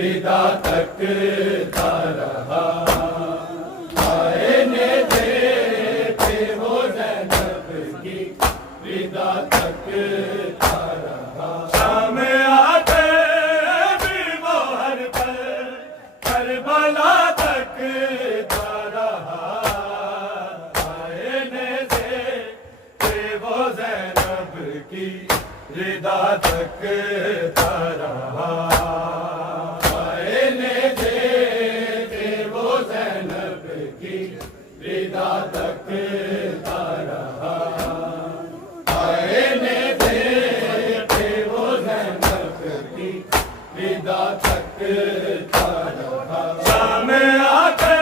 ردا تکتا رہا آئینے دیکھے وہ زینب کی ردا تکتا رہا شام آتے بھی وہ ہر پل کربلا تکتا رہا آئینے دیکھے وہ زینب کی ردا تکتا رہا آئینے دیکھے وہ زینب کی ردا تکتا رہا آئینے دیکھے وہ زینب کی ردا تکتا رہا شام آتے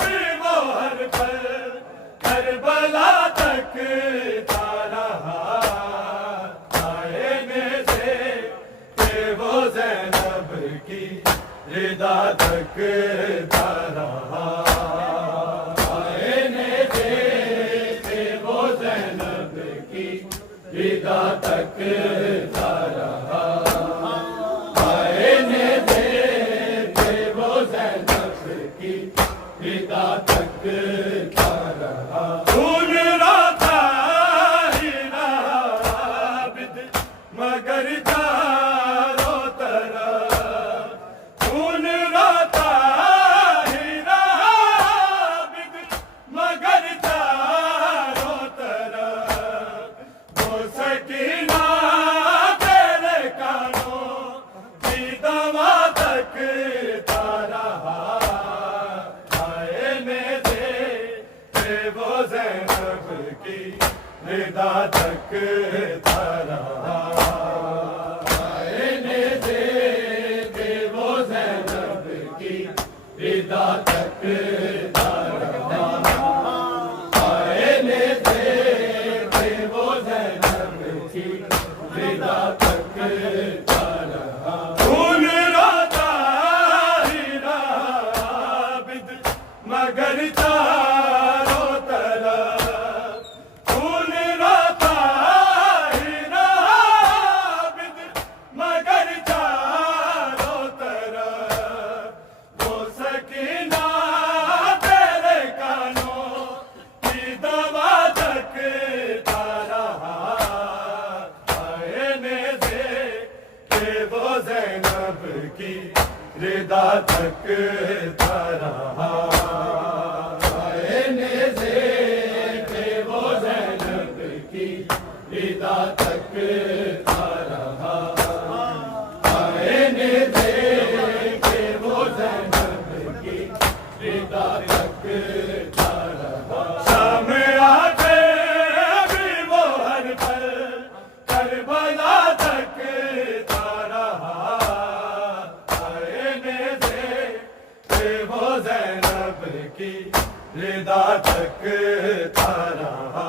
بھی وہ ہر پل کربلا تکتا رہا زینب کی ردا تکتا رہا آئینے دیکھے وہ زینب کی ردا تکتا رہا آئینے دیکھے وہ زینب کی ردا تکتا رہا خون روتا ہی رہا عابد مگر ردا تکتا رہا آئینے دیکھے وہ زینب کی ردا تکتا رہا آئینے دیکھے وہ زینب کی ردا تکتا رہا خون روتا ہی رہا عابد مگر چاروں طرف زینب کی ردا تکتا رہا آئینے دیکھے وہ زینب کی ردا تکتا رہا آئینے دیکھے وہ زینب کی ردا تکتا رہا شام آتے بھی وہ ہر پل کربلا تکتا زینب کی ردا تکتا رہا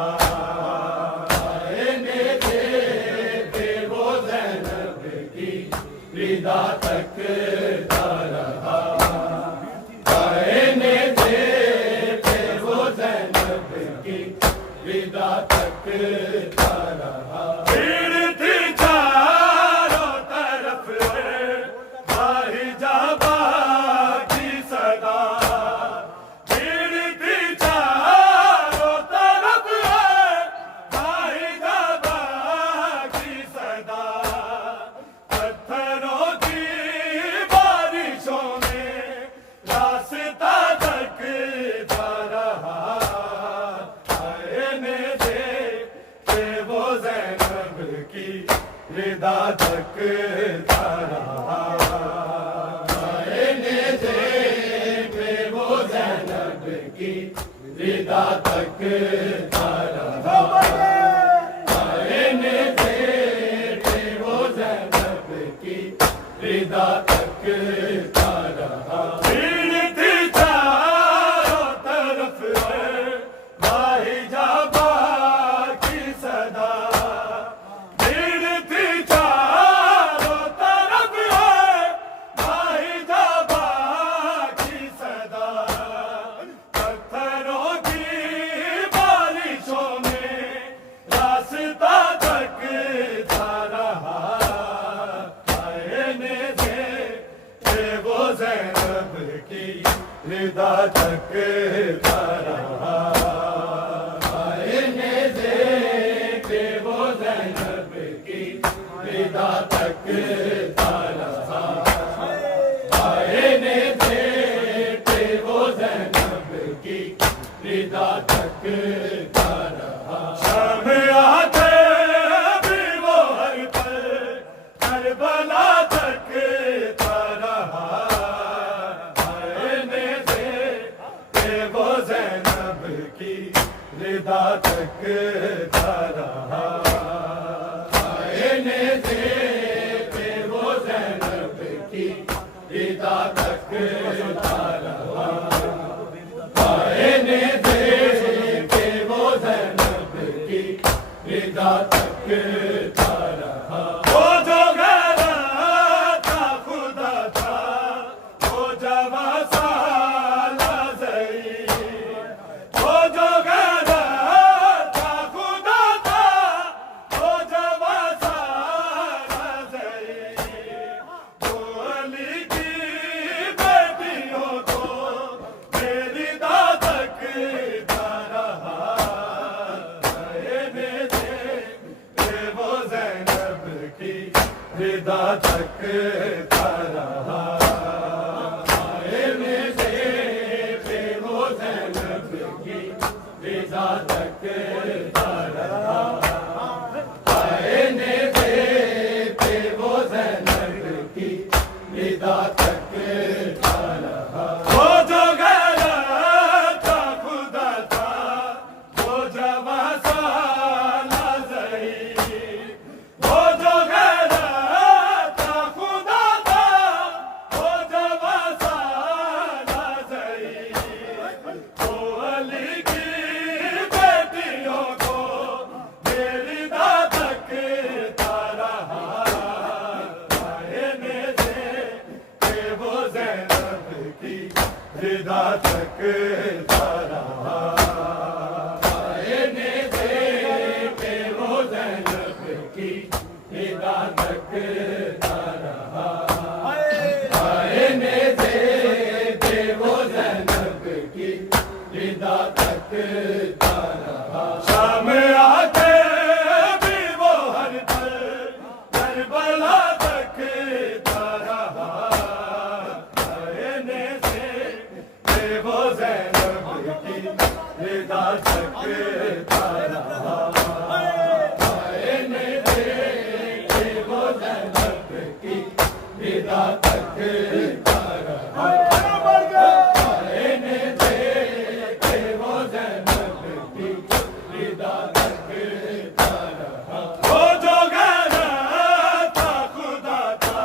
آئینے دیکھے وہ زینب کی ردا تکتا رہا آئینے دیکھے وہ زینب کی ردا تکتا رہا بھیڑ تھی چاروں طرف باہی جابا ردا تکتا رہا آئینے دیکھے وہ زینب کی ردا تکتا رہا آئینے دیکھے وہ زینب کی ردا تکتا رہا بھیڑ تھی چاروں طرف باہی جابا کی صدا ردا تکتا رہا وہ زینب کی ردا تکتا رہا وہ زینب کی ردا تکتا رہا شام آتے بھی وہ ہر پل کربلا تکتا رہا وہ زینب کی ردا تکتا رہا وہ زینب کی ردا تکتا رہا وہ زینب کی ردا تکتا رہا وہ جو گھر تھا خدا تھا وہ جوان سالہ ضعیف وہ جو گھر تھا خدا تھا وہ جوان سالہ ضعیف وہ علی کی بیٹیوں کو میری ردا تکتا رہا وہ زینب کی ردا تکتا رہا وہ زینب کی ردا تکتا رہا وہ زینب کی ردا تکتا رہا وہ جو گھر تھا خدا تھا وہ جوان سالہ ضعیف وہ جو گھر تھا خدا تھا وہ جوان سالہ ضعیف وہ علی کی بیٹیوں کو میری ردا تکتا رہا وہ زینب کی ردا تکتا رہا وہ زینب کی ردا تکتا رہا وہ زینب کی ردا تکتا رہا شام آتے بھی وہ ہر پل کربلا تکتا رہا وہ زینب کی ردا تکتا رہا وہ زینب کی ردا تکتا رہا وہ زینب کی ردا تکتا رہا وہ جو گھر تھا خدا تھا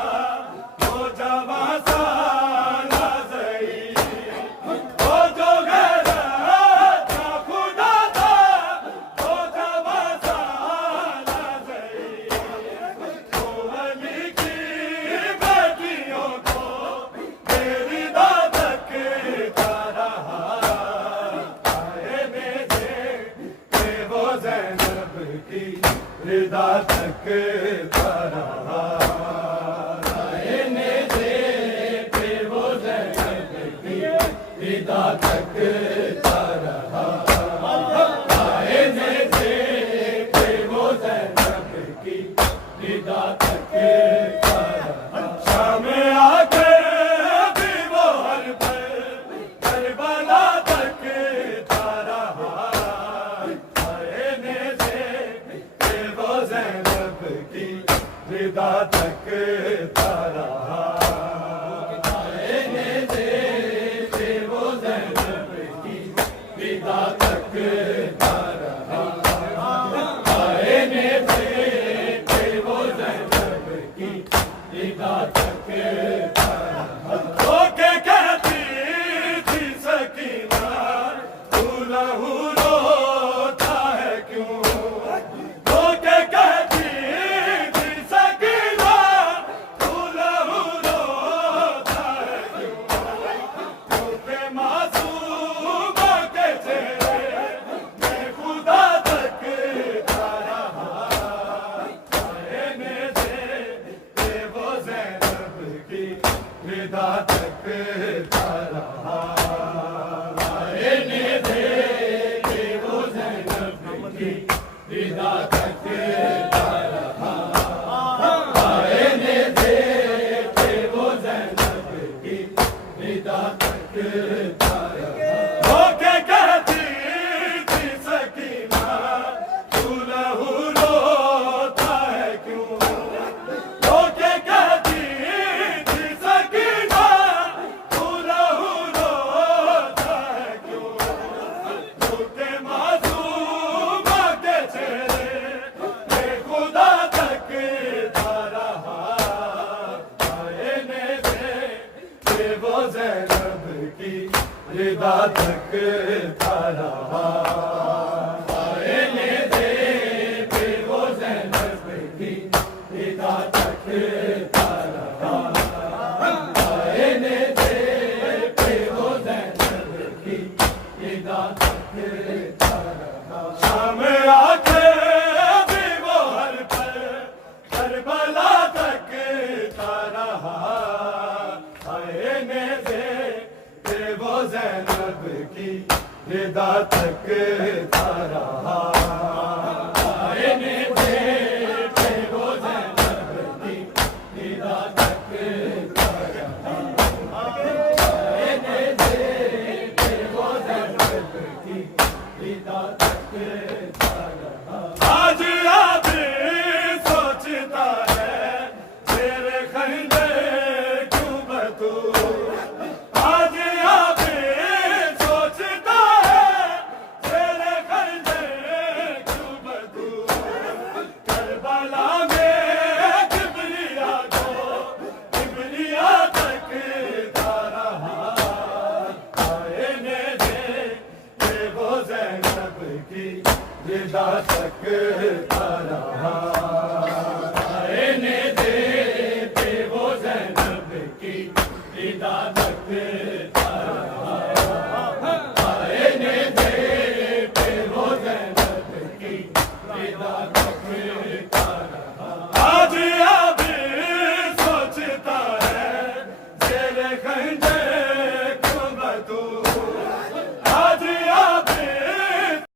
وہ جوان سالہ ضعیف وہ جو گھر تھا خدا تھا وہ جوان سالہ ضعیف وہ علی کی بیٹیوں کو میری ردا تکتا رہا وہ زینب کی ردا تکتا رہا وہ زینب کی ردا تکتا رہا وہ زینب کی ردا تکتا رہا شام آتے بھی وہ ہر پل کربلا تکتا رہا وہ زینب کی ردا تکتا رہا وہ زینب کی ردا تکتا رہا وہ زینب کی ردا تکتا رہا وہ کہ کہتی تھی سکینہ تو لہو روتا ہے کیوں وہ کہ کہتی تھی سکینہ تو لہو روتا ہے کیوں کہ معصومہ کے چہرے میں خدا تکتا رہا وہ زینب کی ردا تکتا رہا رضا تک رہا